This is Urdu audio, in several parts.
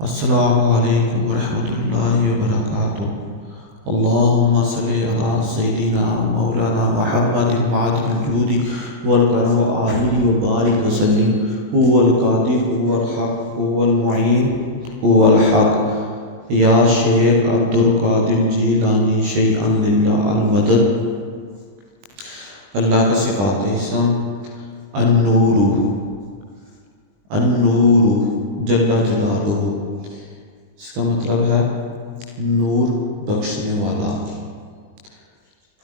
السلام علیکم ورحمۃ اللہ وبرکاتہ۔ اللہم صلی علی سیدنا مولانا محمد معدن الجود والکرم آلہ وبارک وسلم۔ هو القادر هو الحق هو المعین هو الحق یا شیخ عبد القادر جیلانی شیئا للہ المدد۔ اللہ کا صفات اسم النور، النور جل جلالہ، اس کا مطلب ہے نور بخشنے والا۔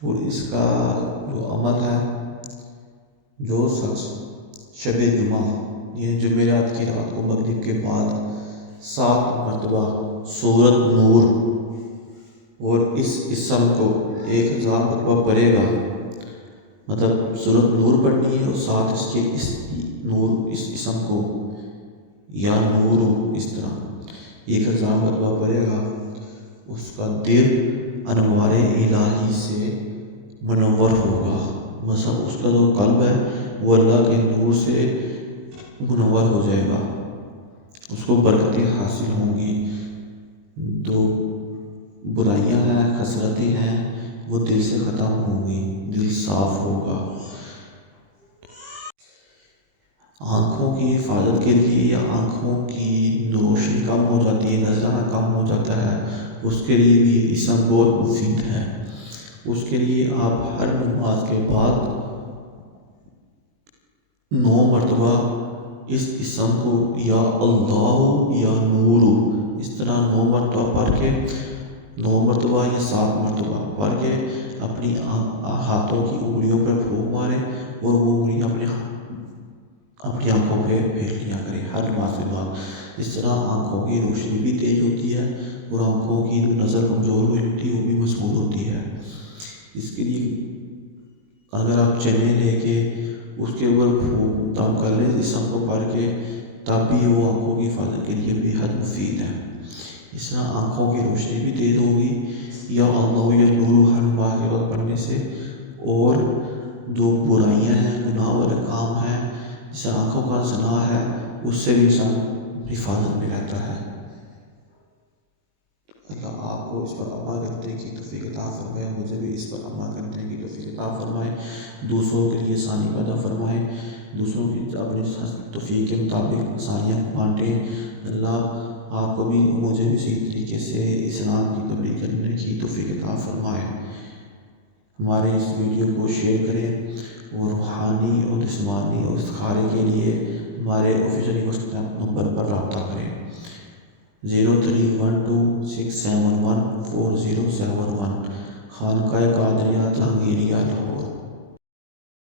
اور اس کا جو عمل ہے، جو شخص شب جمعہ یعنی جمعرات کی رات کو مغرب کے بعد 7 مرتبہ سورۃ نور اور اس اسم کو 1000 مرتبہ پڑھے گا، مطلب سورۃ نور پڑھنی ہے اور ساتھ اس کے نور اس اسم کو یا نور اس طرح 1000 مرتبہ پڑھے گا، اس کا دل انوار الہی سے منور ہوگا۔ مثلا اس کا جو قلب ہے وہ اللہ کے نور سے منور ہو جائے گا، اس کو برکتیں حاصل ہوں گی، جو برائیاں ہیں، خسرتیں ہیں، وہ دل سے ختم ہوں گی، دل صاف ہوگا۔ آنکھوں کی حفاظت کے لیے یا آنکھوں کی روشنی کم ہو جاتی ہے، نظرانہ کم ہو جاتا ہے، اس کے لیے بھی اسم بہت مفید ہے۔ اس کے لیے آپ ہر نماز کے بعد 9 مرتبہ اس اسم کو یا اللہ یا نور اس طرح 9 مرتبہ پڑھ کے 9 مرتبہ یا 7 مرتبہ پڑھ کے اپنی ہاتھوں کی انگلیوں پر پھونک مارے اور وہ انگلیاں اپنی آنکھوں پہ پھیر لیا کرے ہر نماز کے بعد۔ اس طرح آنکھوں کی روشنی بھی تیز ہوتی ہے اور آنکھوں کی نظر کمزور ہوتی ہے وہ بھی مضبوط ہوتی ہے۔ اس کے لیے اگر آپ چنے لے کے اس کے اوپر دم کر لیں اسم کو پڑھ کے، تب بھی وہ آنکھوں کی حفاظت کے لیے بے حد مفید ہے۔ اس طرح آنکھوں کی روشنی بھی تیز ہوگی یا اللہ یا نور ہر نماز کے وقت پڑھنے سے، اور جو برائیاں ہیں، گناہ والے کام ہیں، جیسے آنکھوں کا زنا ہے، اس سے بھی انسان حفاظت میں رہتا ہے۔ اللہ آپ کو اس پر عمل کرنے کی توفیق عطا فرمائے، مجھے بھی اس پر عمل کرنے کی توفیق عطا فرمائے، دوسروں کے لیے آسانی پیدا فرمائے، دوسروں کی اپنے توفیق کے مطابق آسانیاں بانٹیں۔ اللہ آپ کو بھی مجھے بھی اسی طریقے سے اسلام کی تبلیغ کرنے کی توفیق عطا فرمائے۔ ہمارے اس ویڈیو کو شیئر کریں اور روحانی اور جسمانی اور استخارے کے لیے ہمارے آفیشیل واٹسایپ نمبر پر رابطہ کریں 0312671407 خانقاہ قادریہ جہانگیریہ لاہور۔